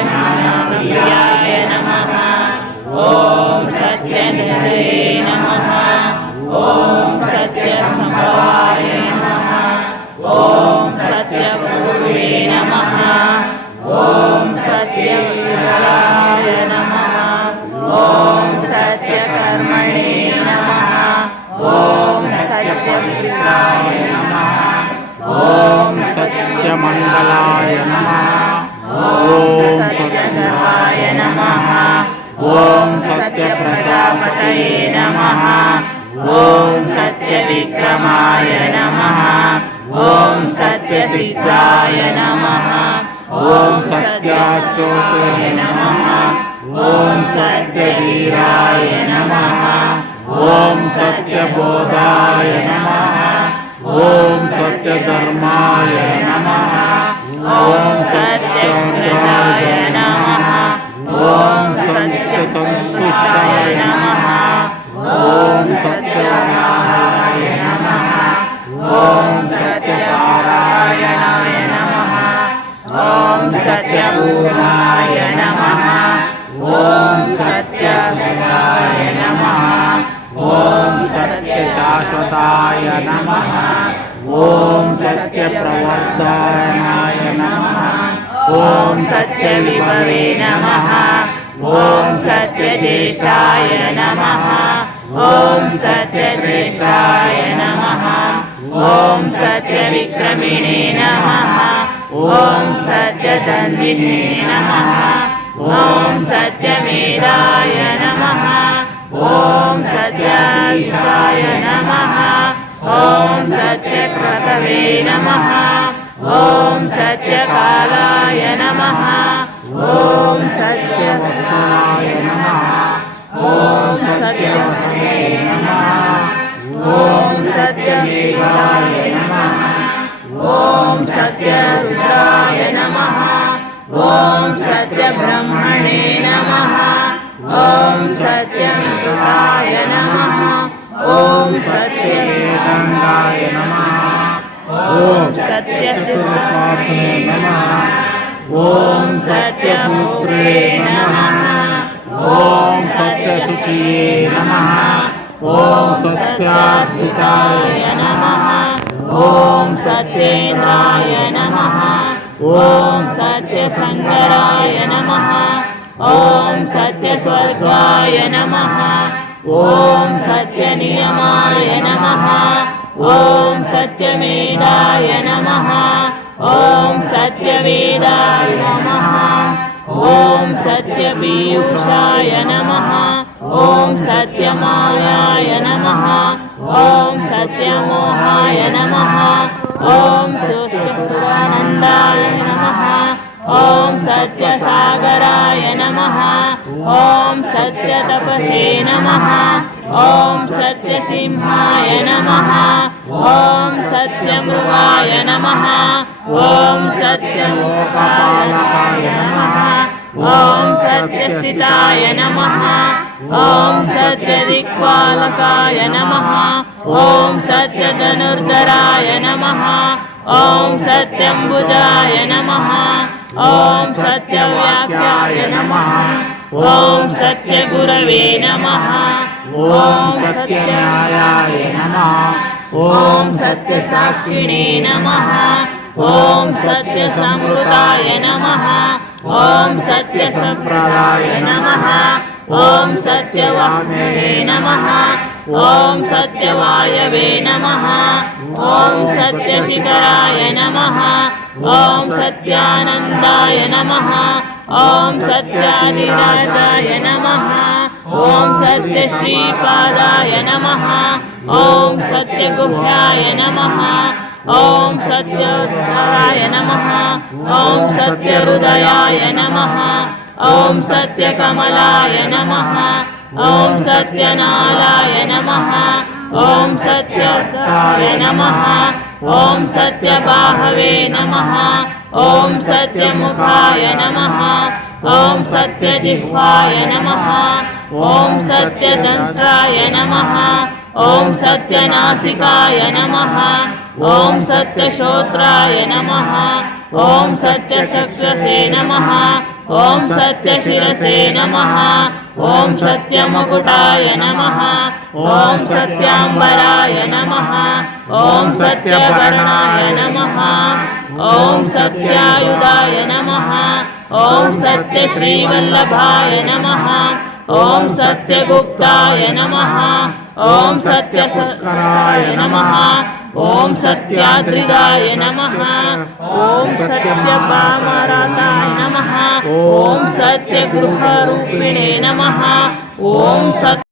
सत्यज्ञानप्रियाय नमः। ॐ सत्यनिधये नमः। ॐ सत्यसंभवाय नमः। ॐ सत्यपूर्वे नमः। ॐ सत्यविषयाय नमः। ॐ सत्यकर्मणे नमः। ॐ सत्यप्रियाय नमः। ॐ सत्यमंगलाय नमः। ॐ सत्यधर्माय नमः। ॐ सत्यप्रजापतये नमः। ॐ सत्यविक्रमाय नमः। ॐ सत्यसिद्धाय नमः। ॐ सत्याच्युताय नमः। ॐ सत्यवीराय नमः। ॐ सत्यबोधाय नमः। ॐ सत्यधर्माय नमः। ॐ सत्यव्रताय नमः। ॐ सत्यसंतुष्टाय नमः। ॐ सत्यनारायणाय नमः। ॐ सत्यपारायणाय नमः। ॐ सत्यपूर्णाय नमः। ॐ सत्यव्रताय नमः। ॐ सत्यशाश्वताय नमः। ॐ सत्यप्रवर्तनाय नमः। ॐ सत्यविभवे नमः। ॐ सत्यज्येष्ठाय नमः। ॐ सत्यश्रेष्ठाय नमः। ॐ सत्यविक्रमिणे नमः। ॐ सत्यतन्विषे नमः। ॐ सत्यमेधाय नमः। ॐ सत्याधीशाय नमः। ॐ सत्यक्रतवे नमः। ॐ सत्यकालाय नमः। ॐ सत्यवत्सलाय नमः। ॐ सत्यवत्सले नमः। ॐ सत्यमेघाय नमः। ॐ सत्यरुद्राय नमः। ॐ सत्यब्रह्मणे नमः। ॐ सत्यमृताय नमः। ॐ सत्यवेदांगाय नमः। ॐ सत्यचित्तात्मने नमः। ॐ सत्यपुत्रे नमः। ॐ सत्यसुखिये नमः। ॐ सत्यार्चिताय नमः। ॐ सत्येन्द्राय नमः। ॐ सत्यसंगराय नमः। ॐ सत्यस्वर्गाय नमः। ॐ सत्यनियमाय नमः। ॐ सत्यमेधाय नमः। ॐ सत्यवेदाय नमः। ॐ सत्यपीयूषाय नमः। ॐ सत्यमायाय नमः। ॐ सत्यमोहाय नमः। ॐ सत्यसुरानन्दाय नमः। ॐ सत्यसागराय नमः। ॐ सत्यतपसे नमः। ॐ सत्यसिंहाय नमः। ॐ सत्यमृगाय नमः। ॐ सत्यलोकपालकाय नमः। ॐ सत्यस्थिताय नमः। ॐ सत्यदिक्पालकाय नमः। ॐ सत्यधनुर्धराय नमः। ॐ सत्यम्बुजाय नमः। ॐ सत्यव्याख्याय नमः। ॐ सत्यगुरवे नमः। ॐ सत्यन्यायाय नमः। ॐ सत्यसाक्षिणे नमः। ॐ सत्यसंवृताय नमः। ॐ सत्यसम्प्रदाय नमः। ॐ सत्यवाग्मये नमः। ॐ सत्यवायवे नमः। ॐ सत्यशिखराय नमः। ॐ सत्यानन्दाय नमः। ॐ सत्यादिराजाय नमः। ॐ सत्यश्रीपादाय नमः। ॐ सत्यगुह्याय नमः। ॐ सत्योत्तराय नमः। ॐ सत्यहृदयाय नमः। ॐ सत्यकमलाय नमः। ॐ सत्यनालाय नमः। ॐ सत्यस्ताय नमः। ॐ सत्यबाहवे नमः। ॐ सत्यमुखाय नमः। ॐ सत्यजिह्वाय नमः। ॐ सत्यदंष्ट्राय नमः। ॐ सत्यनासिकाय नमः। ॐ सत्यश्रोत्राय नमः। ॐ सत्यचक्षसे नमः ॐ सत्यशिरसे नमः ॐ सत्यमुकुटाय नमः ॐ सत्याम्बराय नमः ॐ सत्यवर्णाय नमः ॐ सत्यायुधाय नमः ॐ सत्यश्रीवल्लभाय नमः ॐ सत्यगुप्ताय नमः ॐ सत्यपुष्कराय नमः ॐ सत्याद्रिदाय नमः ॐ सत्यपामराताय नमः ॐ सत्यगृहरूपिणे नमः ॐ सत्य